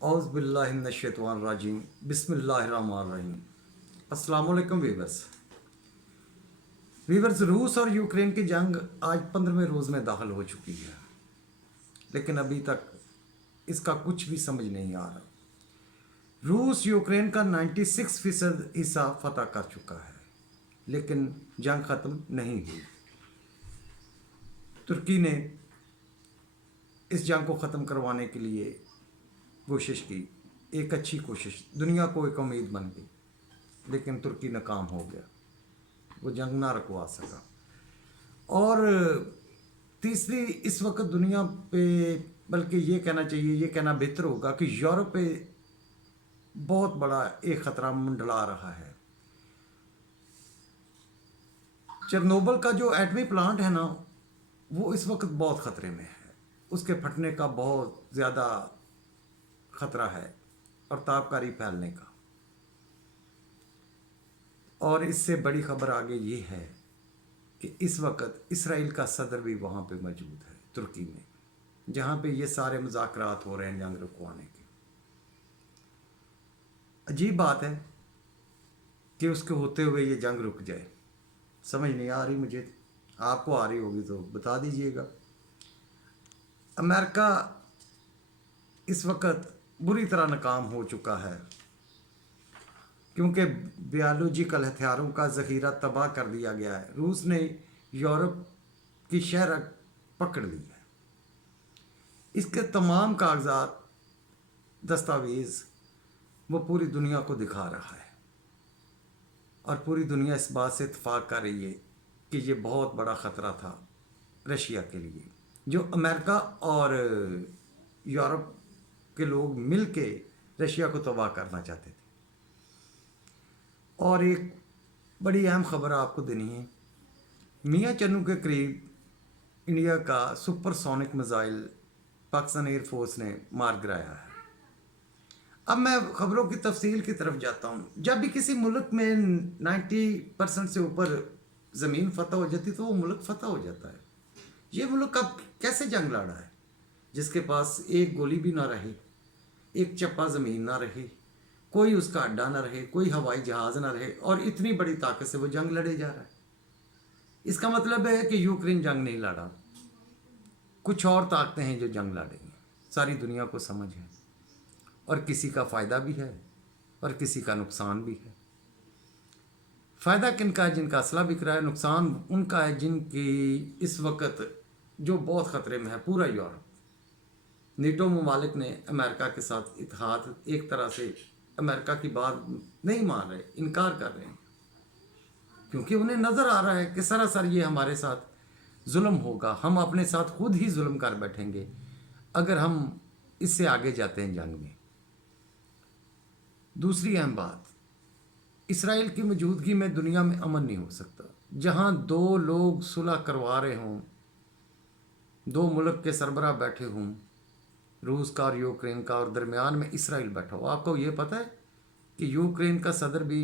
औज़ बिल्लाहि मिनश शैतानिर रजीम बिस्मिल्लाहिर रहमानिर रहीम। अस्सलाम वालेकुम वीवर्स, रूस और यूक्रेन की जंग आज 15वें रोज़ में दाखिल हो चुकी है, लेकिन अभी तक इसका कुछ भी समझ नहीं आ रहा। रूस यूक्रेन का 96% हिस्सा फतह कर चुका है, लेकिन जंग ख़त्म नहीं हुई। तुर्की ने इस जंग को ख़त्म करवाने के लिए कोशिश की, एक अच्छी कोशिश, दुनिया को एक उम्मीद बन गई, लेकिन तुर्की नाकाम हो गया, वो जंग ना रुकवा सका। और तीसरी, इस वक्त दुनिया पे, बल्कि ये कहना चाहिए, ये कहना बेहतर होगा कि यूरोप पे बहुत बड़ा एक ख़तरा मंडला रहा है। चेरनोबिल का जो एटमी प्लांट है ना, वो इस वक्त बहुत ख़तरे में है। उसके फटने का बहुत ज़्यादा ख़तरा है और तापकारी फैलने का। और इससे बड़ी खबर आगे ये है कि इस वक्त इसराइल का सदर भी वहाँ पे मौजूद है, तुर्की में, जहाँ पे ये सारे मुज़ाकरात हो रहे हैं जंग रुकवाने के। अजीब बात है कि उसके होते हुए ये जंग रुक जाए। समझ नहीं आ रही मुझे, आपको आ रही होगी तो बता दीजिएगा। अमेरिका इस वक्त बुरी तरह नाकाम हो चुका है, क्योंकि बायोलॉजिकल हथियारों का ज़ख़ीरा तबाह कर दिया गया है। रूस ने यूरोप की शहर पकड़ ली है। इसके तमाम कागजात, दस्तावेज़ वो पूरी दुनिया को दिखा रहा है, और पूरी दुनिया इस बात से इत्तेफाक कर रही है कि ये बहुत बड़ा ख़तरा था रशिया के लिए, जो अमेरिका और यूरोप के लोग मिल के रशिया को तबाह करना चाहते थे। और एक बड़ी अहम खबर आपको देनी है, मियाँ चन्नू के करीब इंडिया का सुपरसोनिक मिसाइल पाकिस्तान एयरफोर्स ने मार गिराया है। अब मैं खबरों की तफसील की तरफ जाता हूँ। जब भी किसी मुल्क में 90% से ऊपर ज़मीन फतह हो जाती तो वो मुल्क फतह हो जाता है। ये मुल्क अब कैसे जंग लड़ा है, जिसके पास एक गोली भी ना रहे, एक चप्पा ज़मीन ना रहे, कोई उसका अड्डा ना रहे, कोई हवाई जहाज़ ना रहे, और इतनी बड़ी ताकत से वो जंग लड़े जा रहा है। इसका मतलब है कि यूक्रेन जंग नहीं लड़ा, कुछ और ताकतें हैं जो जंग लड़ेंगी। सारी दुनिया को समझ है, और किसी का फ़ायदा भी है और किसी का नुकसान भी है। फ़ायदा किन का है? जिनका असला बिक रहा है। नुकसान उनका है जिनकी इस वक्त जो बहुत ख़तरे में है पूरा यूरोप। नेटो ममालिक ने अमेरिका के साथ इत्तेहाद, एक तरह से अमेरिका की बात नहीं मान रहे, इनकार कर रहे हैं, क्योंकि उन्हें नज़र आ रहा है कि सरासर ये हमारे साथ जुल्म होगा, हम अपने साथ खुद ही जुल्म कर बैठेंगे अगर हम इससे आगे जाते हैं जंग में। दूसरी अहम बात, इसराइल की मौजूदगी में दुनिया में अमन नहीं हो सकता। जहाँ दो लोग सुलह करवा रहे हों, दो मुल्क के सरबराह बैठे हों, रूस का और यूक्रेन का, और दरमियान में इसराइल बैठा हो। आपको ये पता है कि यूक्रेन का सदर भी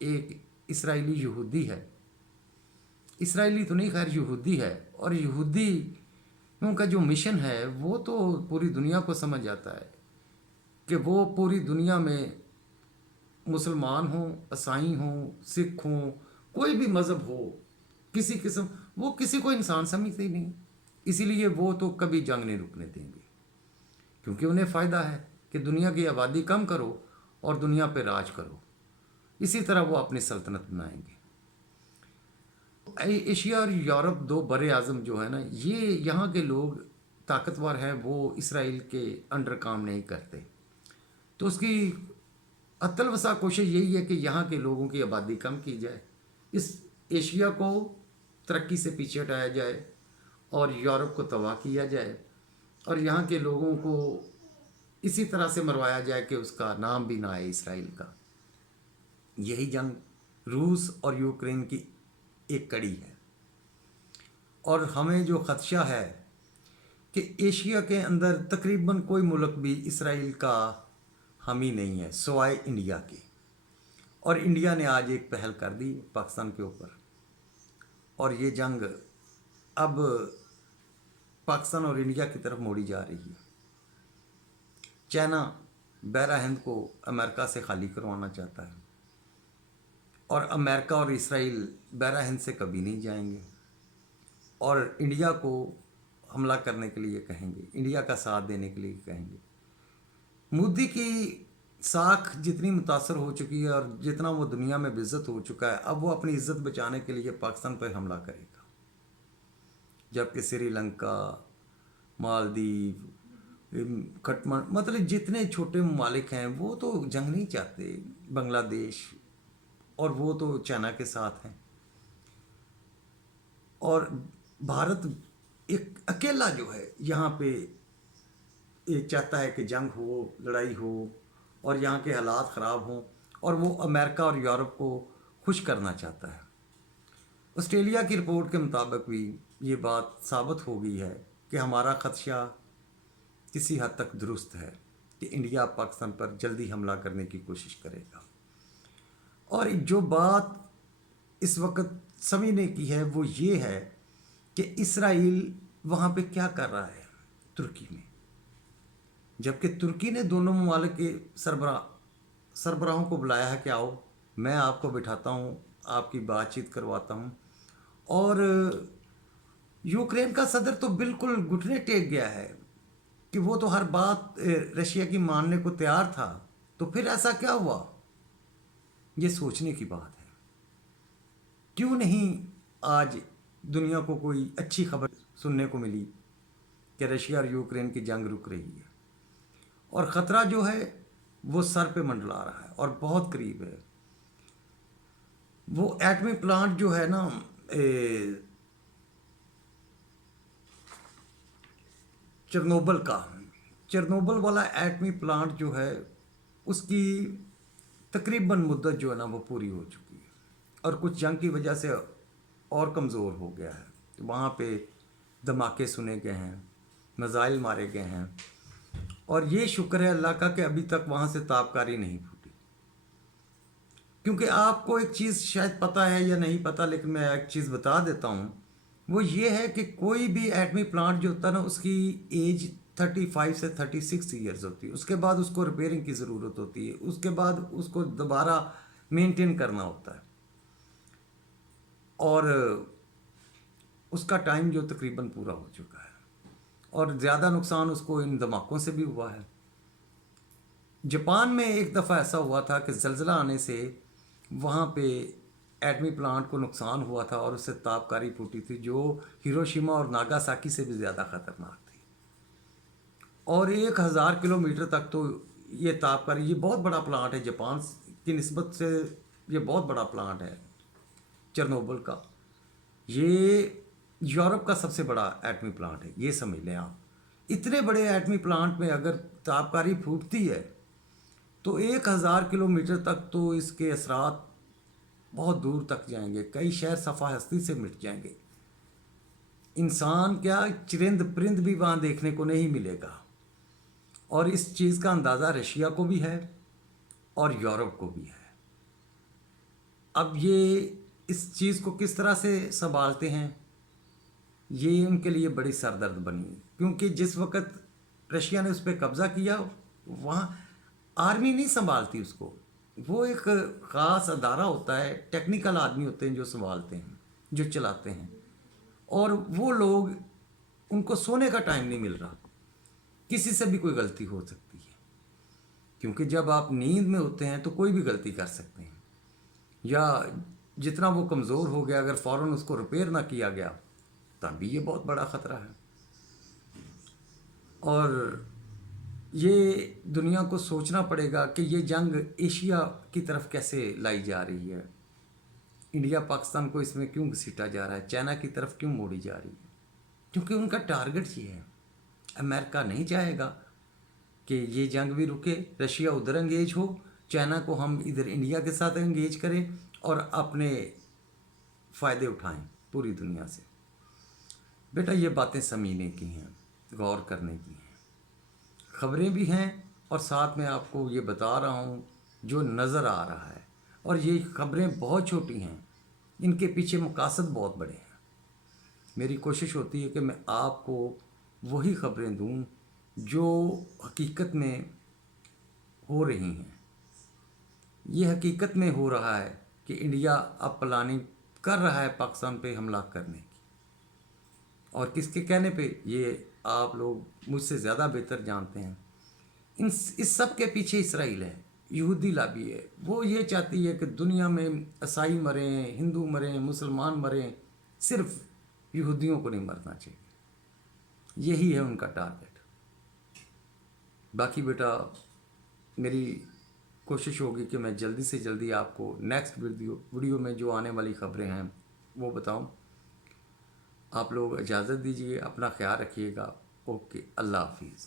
एक इसराइली यहूदी है। इसराइली तो नहीं, खैर यहूदी है। और यहूदियों का जो मिशन है वो तो पूरी दुनिया को समझ जाता है कि वो पूरी दुनिया में मुसलमान हों, ईसाई हों, सिख हों, कोई भी मज़हब हो, किसी किस्म, वो किसी को इंसान समझते ही नहीं। इसीलिए वो तो कभी जंग नहीं रुकने देंगे, क्योंकि उन्हें फ़ायदा है कि दुनिया की आबादी कम करो और दुनिया पे राज करो। इसी तरह वो अपनी सल्तनत बनाएंगे। एशिया और यूरोप, दो बड़े आज़म जो है ना, ये यहाँ के लोग ताकतवर हैं, वो इसराइल के अंडर काम नहीं करते। तो उसकी अतल वसा कोशिश यही है कि यहाँ के लोगों की आबादी कम की जाए, इस एशिया को तरक्की से पीछे हटाया जाए और यूरोप को तबाह किया जाए, और यहाँ के लोगों को इसी तरह से मरवाया जाए कि उसका नाम भी ना आए इसराइल का। यही जंग रूस और यूक्रेन की एक कड़ी है। और हमें जो ख़दशा है कि एशिया के अंदर तकरीबन कोई मुल्क भी इसराइल का हामी नहीं है सिवाय इंडिया के। और इंडिया ने आज एक पहल कर दी पाकिस्तान के ऊपर, और ये जंग अब पाकिस्तान और इंडिया की तरफ मोड़ी जा रही है। चाइना बहरा हिंद को अमेरिका से खाली करवाना चाहता है, और अमेरिका और इसराइल बहरा हिंद से कभी नहीं जाएंगे और इंडिया को हमला करने के लिए कहेंगे, इंडिया का साथ देने के लिए कहेंगे। मोदी की साख जितनी मुतासर हो चुकी है और जितना वो दुनिया में बेइज्जत हो चुका है, अब वो अपनी इज्जत बचाने के लिए पाकिस्तान पर हमला करेगा। जबकि श्रीलंका, मालदीव, खटमल, मतलब जितने छोटे ममालिक हैं वो तो जंग नहीं चाहते, बांग्लादेश, और वो तो चाइना के साथ हैं। और भारत एक अकेला जो है यहाँ पे ये चाहता है कि जंग हो, लड़ाई हो और यहाँ के हालात ख़राब हों, और वो अमेरिका और यूरोप को खुश करना चाहता है। ऑस्ट्रेलिया की रिपोर्ट के मुताबिक भी ये बात साबित हो गई है कि हमारा खदशा किसी हद तक दुरुस्त है कि इंडिया पाकिस्तान पर जल्दी हमला करने की कोशिश करेगा। और जो बात इस वक्त सभी ने की है वो ये है कि इसराइल वहाँ पे क्या कर रहा है तुर्की में, जबकि तुर्की ने दोनों ममालिक के सरबराहों को बुलाया है कि आओ मैं आपको बिठाता हूँ, आपकी बातचीत करवाता हूँ। और यूक्रेन का सदर तो बिल्कुल घुटने टेक गया है कि वो तो हर बात रशिया की मानने को तैयार था, तो फिर ऐसा क्या हुआ? ये सोचने की बात है। क्यों नहीं आज दुनिया को कोई अच्छी खबर सुनने को मिली कि रशिया और यूक्रेन की जंग रुक रही है, और ख़तरा जो है वो सर पे मंडला रहा है और बहुत करीब है। वो एटमी प्लांट जो है ना, चेरनोबल वाला एटमी प्लांट जो है उसकी तकरीबन मुद्दत जो है ना वो पूरी हो चुकी है, और कुछ जंग की वजह से और कमज़ोर हो गया है। तो वहाँ पे धमाके सुने गए हैं, मिसाइल मारे गए हैं, और ये शुक्र है अल्लाह का कि अभी तक वहाँ से ताबकारी नहीं फूटी। क्योंकि आपको एक चीज़ शायद पता है या नहीं पता, लेकिन मैं एक चीज़ बता देता हूँ, वो ये है कि कोई भी एटमी प्लांट जो होता है ना उसकी एज 35 से 36 ईयर्स होती है। उसके बाद उसको रिपेयरिंग की ज़रूरत होती है, उसके बाद उसको दोबारा मेंटेन करना होता है, और उसका टाइम जो तकरीबन पूरा हो चुका है, और ज़्यादा नुकसान उसको इन धमाकों से भी हुआ है। जापान में एक दफ़ा ऐसा हुआ था कि ज़लज़ला आने से वहाँ पे एटमी प्लांट को नुकसान हुआ था और उससे ताबकारी फूटी थी, जो हिरोशिमा और नागासाकी से भी ज़्यादा ख़तरनाक थी। और 1000 किलोमीटर तक तो ये ताबकारी, ये बहुत बड़ा प्लांट है, जापान की निस्बत से ये बहुत बड़ा प्लांट है चेरनोबिल का। ये यूरोप का सबसे बड़ा एटमी प्लांट है, ये समझ लें आप। इतने बड़े एटमी प्लांट में अगर ताबकारी फूटती है तो 1000 किलोमीटर तक तो इसके असरात बहुत दूर तक जाएंगे, कई शहर सफ़ा हस्ती से मिट जाएंगे। इंसान क्या, चरिंद परिंद भी वहाँ देखने को नहीं मिलेगा। और इस चीज़ का अंदाज़ा रशिया को भी है और यूरोप को भी है। अब ये इस चीज़ को किस तरह से संभालते हैं, ये उनके लिए बड़ी सरदर्द बनी, क्योंकि जिस वक्त रशिया ने उस पर कब्ज़ा किया वहाँ आर्मी नहीं संभालती उसको, वो एक ख़ास अदारा होता है, टेक्निकल आदमी होते हैं जो संभालते हैं, जो चलाते हैं। और वो लोग, उनको सोने का टाइम नहीं मिल रहा, किसी से भी कोई गलती हो सकती है, क्योंकि जब आप नींद में होते हैं तो कोई भी गलती कर सकते हैं, या जितना वो कमज़ोर हो गया अगर फ़ौरन उसको रिपेयर ना किया गया तब भी ये बहुत बड़ा ख़तरा है। और ये दुनिया को सोचना पड़ेगा कि ये जंग एशिया की तरफ कैसे लाई जा रही है, इंडिया पाकिस्तान को इसमें क्यों घसीटा जा रहा है, चाइना की तरफ क्यों मोड़ी जा रही है, क्योंकि उनका टारगेट ये है। अमेरिका नहीं चाहेगा कि ये जंग भी रुके, रशिया उधर एंगेज हो, चाइना को हम इधर इंडिया के साथ एंगेज करें और अपने फ़ायदे उठाएं पूरी दुनिया से। बेटा ये बातें समझने की हैं, गौर करने की हैं, ख़बरें भी हैं, और साथ में आपको ये बता रहा हूँ जो नज़र आ रहा है। और ये ख़बरें बहुत छोटी हैं, इनके पीछे मकासद बहुत बड़े हैं। मेरी कोशिश होती है कि मैं आपको वही ख़बरें दूँ जो हकीकत में ہو رہی ہیں. یہ حقیقت میں ہو رہا ہے کہ انڈیا اب پلاننگ کر رہا ہے پاکستان پہ حملہ کرنے کی. اور کس کے کہنے پہ، یہ آپ لوگ مجھ سے زیادہ بہتر جانتے ہیں. اس سب کے پیچھے اسرائیل ہے، یہودی لابی ہے. وہ یہ چاہتی ہے کہ دنیا میں عیسائی مریں، ہندو مریں، مسلمان مریں، صرف یہودیوں کو نہیں مرنا چاہیے. یہی ہے ان کا ٹارگٹ. باقی بیٹا میری کوشش ہوگی کہ میں جلدی سے جلدی آپ کو نیکسٹ ویڈیو میں جو آنے والی خبریں ہیں وہ بتاؤں. آپ لوگ اجازت دیجیے، اپنا خیال رکھیے گا. اوکے، اللہ حافظ.